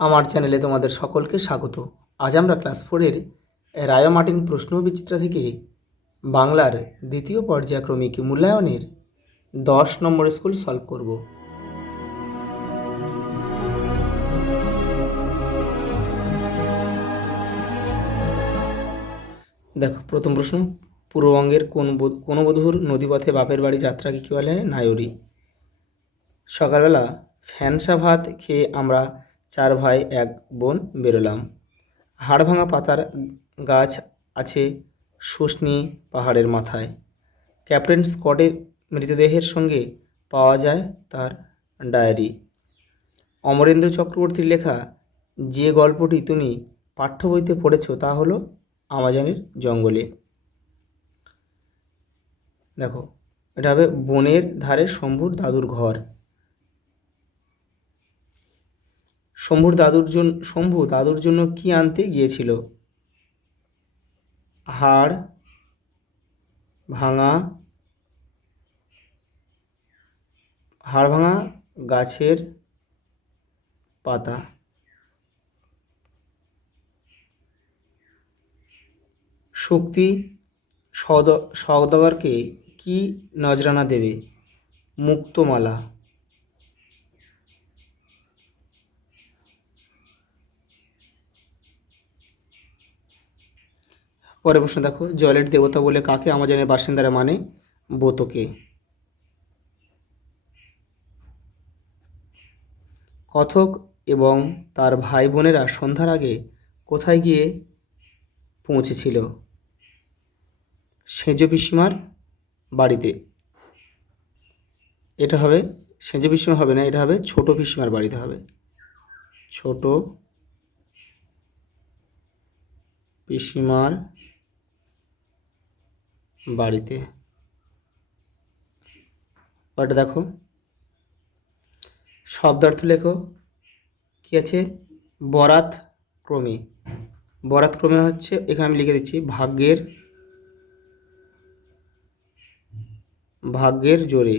আমার চ্যানেলে তোমাদের সকলকে স্বাগত। আজ আমরা ক্লাস 4-এর রায় মার্টিন প্রশ্ন বিচিত্রা থেকে বাংলার দ্বিতীয় পর্যায়ক্রমিক মূল্যায়নের 10 নম্বর স্কুল সলভ করব। দেখো, প্রথম প্রশ্ন, পূর্ববঙ্গের কোন বধূর নদীপথে বাপের বাড়ি যাত্রাকে কী বলে? নায়রি। সকালবেলা ফ্যানসা ভাত খেয়ে আমরা 4 ভাই 1 বোন বেরোলাম। হাড় ভাঙা পাতার গাছ আছে শুষ্নি পাহাড়ের মাথায়। ক্যাপ্টেন স্কটের মৃতদেহের সঙ্গে পাওয়া যায় তার ডায়েরি। অমরেন্দ্র চক্রবর্তীর লেখা যে গল্পটি তুমি পাঠ্য বইতে পড়েছ তা হলো আমাজনের জঙ্গলে। দেখো, এটা হবে বনের ধারে শম্ভুর দাদুর ঘর। শম্ভু দাদুর জন্য কি আনতে গিয়েছিল? হাড় ভাঙা গাছের পাতা। শক্তি সওদাগরকে কি নজরানা দেবে? মুক্তমালা। পরের প্রশ্ন দেখো, জলের দেবতা বলে কাকে আমাজনের বাসিন্দারা মানে? বোতকে। কথক এবং তার ভাই বোনেরা সন্ধ্যার আগে কোথায় গিয়ে পৌঁছেছিল? সেজ পিসিমার বাড়িতে। এটা হবে সেজ পিসিমা হবে না, এটা হবে ছোট পিসিমার বাড়িতে হবে। ছোট পিসিমার বাড়িতে। ওটা দেখো, শব্দার্থ লেখো। কি আছে? বরাত ক্রমে। বরাত ক্রমে হচ্ছে, এখানে আমি লিখে দিচ্ছি, ভাগ্যের জোরে।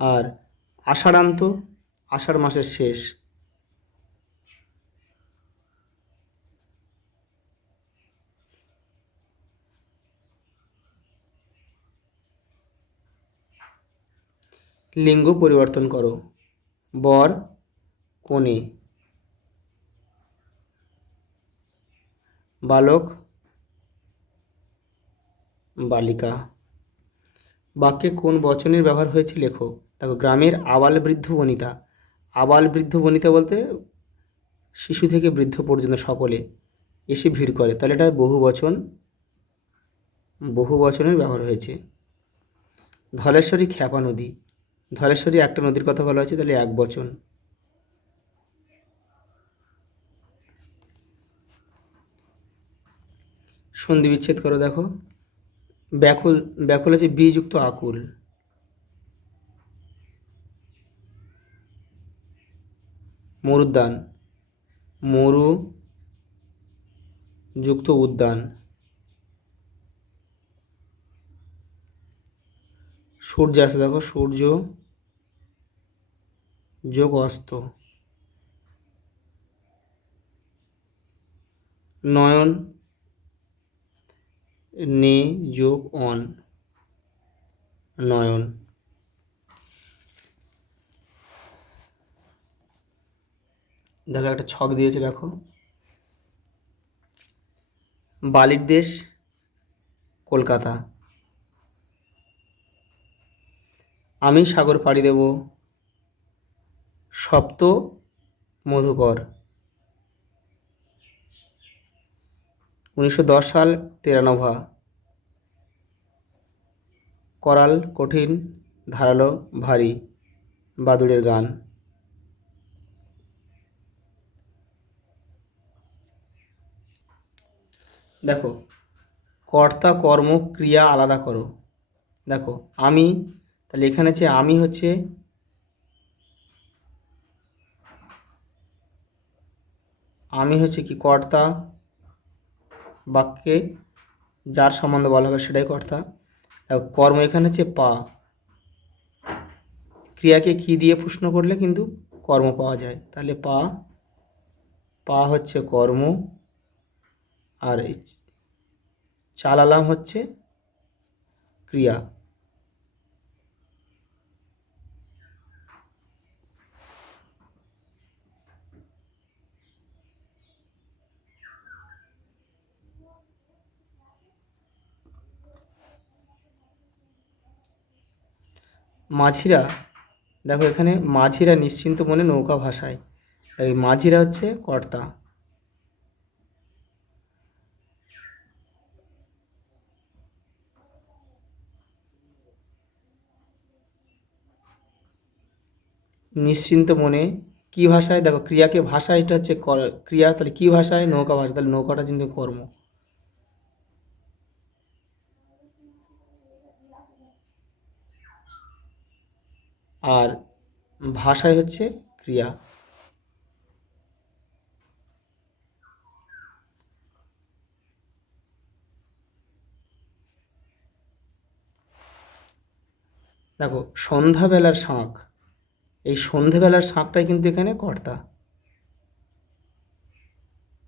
আর আষাঢ়ান্ত, আষাঢ় মাসের শেষ। লিঙ্গ পরিবর্তন করো। বর কনে, বালক বালিকা। বাক্যে কোন বচনের ব্যবহার হয়েছে লেখো। দেখো, গ্রামের আবাল বৃদ্ধ বনিতা। আবাল বৃদ্ধ বনিতা বলতে শিশু থেকে বৃদ্ধ পর্যন্ত সকলে এসে ভিড় করে, তাহলে এটা বহু বচনের ব্যবহার হয়েছে। ধলেশ্বরী খ্যাপা নদী। ধলেশ্বরী একটা নদীর কথা বলা হয়েছে, তাহলে এক বচন। সন্ধি বিচ্ছেদ করো। দেখো, ব্যাকুল আছে বিযুক্ত আকুল। মরুদ্যান, মরু যুক্ত উদ্যান। সূর্য আছে, দেখো, সূর্য যোগ অস্ত। নয়ন, নে যোগ অন, নয়ন। দেখো, একটা ছক দিয়েছে, দেখো, বালির দেশ কলকাতা। আমি সাগর পাড়ি দেব সপ্ত মধুকর। 1910 সাল টেরানোভা। করাল কঠিন, ধারালো ভারী, বাদুড়ের গান। দেখো, কর্তা কর্ম ক্রিয়া আলাদা করো। দেখো, আমি, তাহলে এখানে হচ্ছে আমি হচ্ছে কি কর্তা, বাক্যে যার সম্বন্ধে বলা হবে সেটাই কর্তা। দেখো, কর্ম এখানে হচ্ছে পা, ক্রিয়াকে কি দিয়ে প্রশ্ন করলে কিন্তু কর্ম পাওয়া যায়, তাহলে পা হচ্ছে কর্ম, আর চালালাম হচ্ছে ক্রিয়া। মাঝিরা, দেখো এখানে মাঝিরা নিশ্চিন্ত মনে নৌকা ভাসায়, এই মাঝিরা হচ্ছে কর্তা। নিশ্চিন্ত মনে কি ভাষায়, দেখো ক্রিয়াকে ভাষা, এটা হচ্ছে ক্রিয়া, তাহলে কি ভাষায়, নৌকা ভাষা, তাহলে নৌকাটা কিন্তু কর্ম, আর ভাষায় হচ্ছে ক্রিয়া। দেখো সন্ধ্যাবেলার শাঁখ, এই সন্ধ্যাবেলার শাঁখটাই কিন্তু এখানে কর্তা।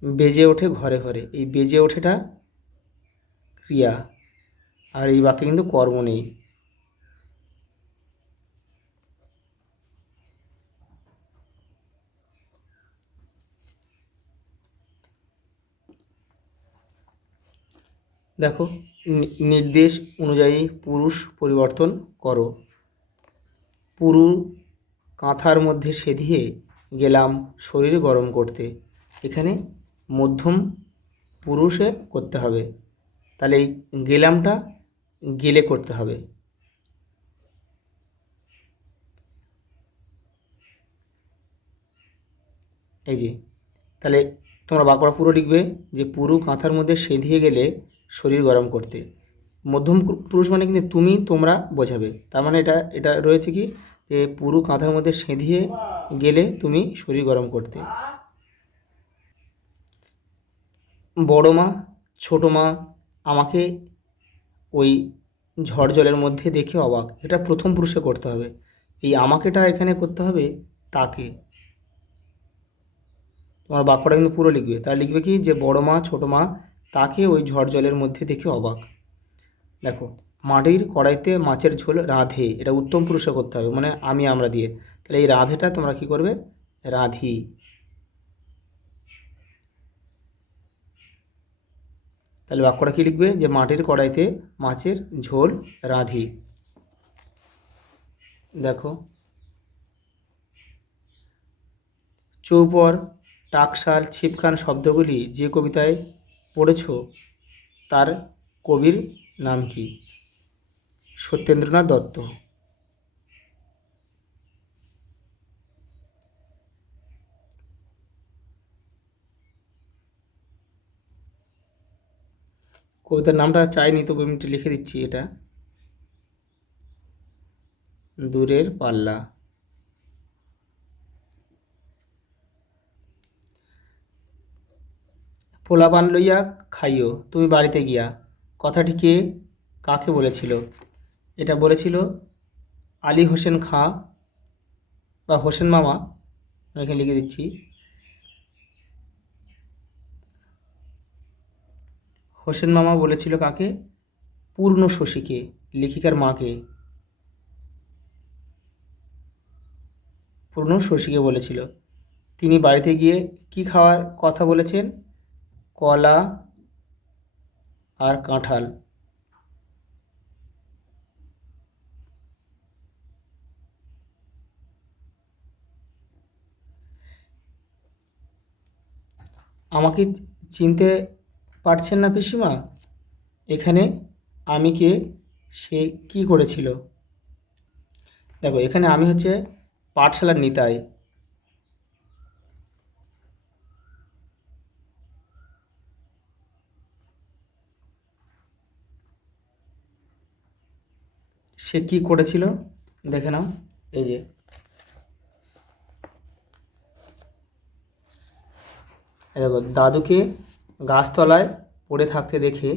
বেজে ওঠে ঘরে ঘরে, এই বেজে ওঠেটা ক্রিয়া, আর এই বাক্যে কিন্তু কর্ম নেই। দেখো নির্দেশ অনুযায়ী পুরুষ পরিবর্তন করো। পুরু কাঁথার মধ্যে সেধিয়ে গেলাম শরীর গরম করতে, এখানে মধ্যম পুরুষে করতে হবে, তাহলে এই গেলামটা গেলে করতে হবে। এই যে, তাহলে তোমরা বাঁকুড়া পুরো লিখবে যে পুরু কাঁথার মধ্যে সেধিয়ে গেলে শরীর গরম করতে। মধ্যম পুরুষ মানে কিন্তু তুমি তোমরা বোঝাবে, তার মানে এটা এটা রয়েছে কি, যে পুরু কাঁথার মধ্যে সেধিয়ে গেলে তুমি শরীর গরম করতে। বড় মা ছোটো মা আমাকে ওই ঝড় জলের মধ্যে দেখে অবাক, এটা প্রথম পুরুষে করতে হবে। এই আমাকেটা এখানে করতে হবে তাকে। তোমার বাক্যটা কিন্তু পুরো লিখবে, তার লিখবে কি, যে বড় মা ছোটো মা তাকে ওই ঝড় জলের মধ্যে দেখে অবাক। দেখো মাটির কড়াইতে মাছের ঝোল রাঁধে, এটা উত্তম পুরুষে করতে হবে, মানে আমি আমরা দিয়ে, তাহলে এই রাঁধেটা তোমরা কি করবে, রাঁধি। তাহলে বাক্যটা কী লিখবে, যে মাটির কড়াইতে মাছের ঝোল রাঁধি। দেখো চৌপর টাকশাল ছিপখান শব্দগুলি যে কবিতায় পড়েছ তার কবির নাম কি? সত্যেন্দ্রনাথ দত্ত। কবিতার নামটা চাইনি, তবু আমি লিখে দিচ্ছি, এটা দূরের পাল্লা। পোলাপান লইয়া খাইও তুমি বাড়িতে গিয়া, কথাটি কে কাকে বলেছিল? এটা বলেছিল আলী হোসেন খাঁ বা হোসেন মামা, আমি এখানে লিখে দিচ্ছি। হোসেন মামা বলেছিল কাকে? পূর্ণ শশীকে, লেখিকার মাকে। পূর্ণ শশীকে বলেছিল। তিনি বাড়িতে গিয়ে কি খাওয়ার কথা বলেছেন? কলা আর কাঁঠাল। আমাকে চিনতে পারছেন না পিসিমা? এখানে আমি কে, সে কি করেছিল? দেখো এখানে আমি হচ্ছে পাঠশালার নিতাই। সে কি করেছিল দেখে নাও, এই যে দেখো দাদুকে গাছতলায় পড়ে থাকতে দেখে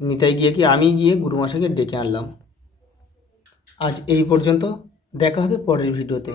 নিতাই গিয়ে কি, আমি গিয়ে গুরুমশাইকে ডেকে আনলাম। আজ এই পর্যন্ত। দেখা হবে পরের ভিডিওতে।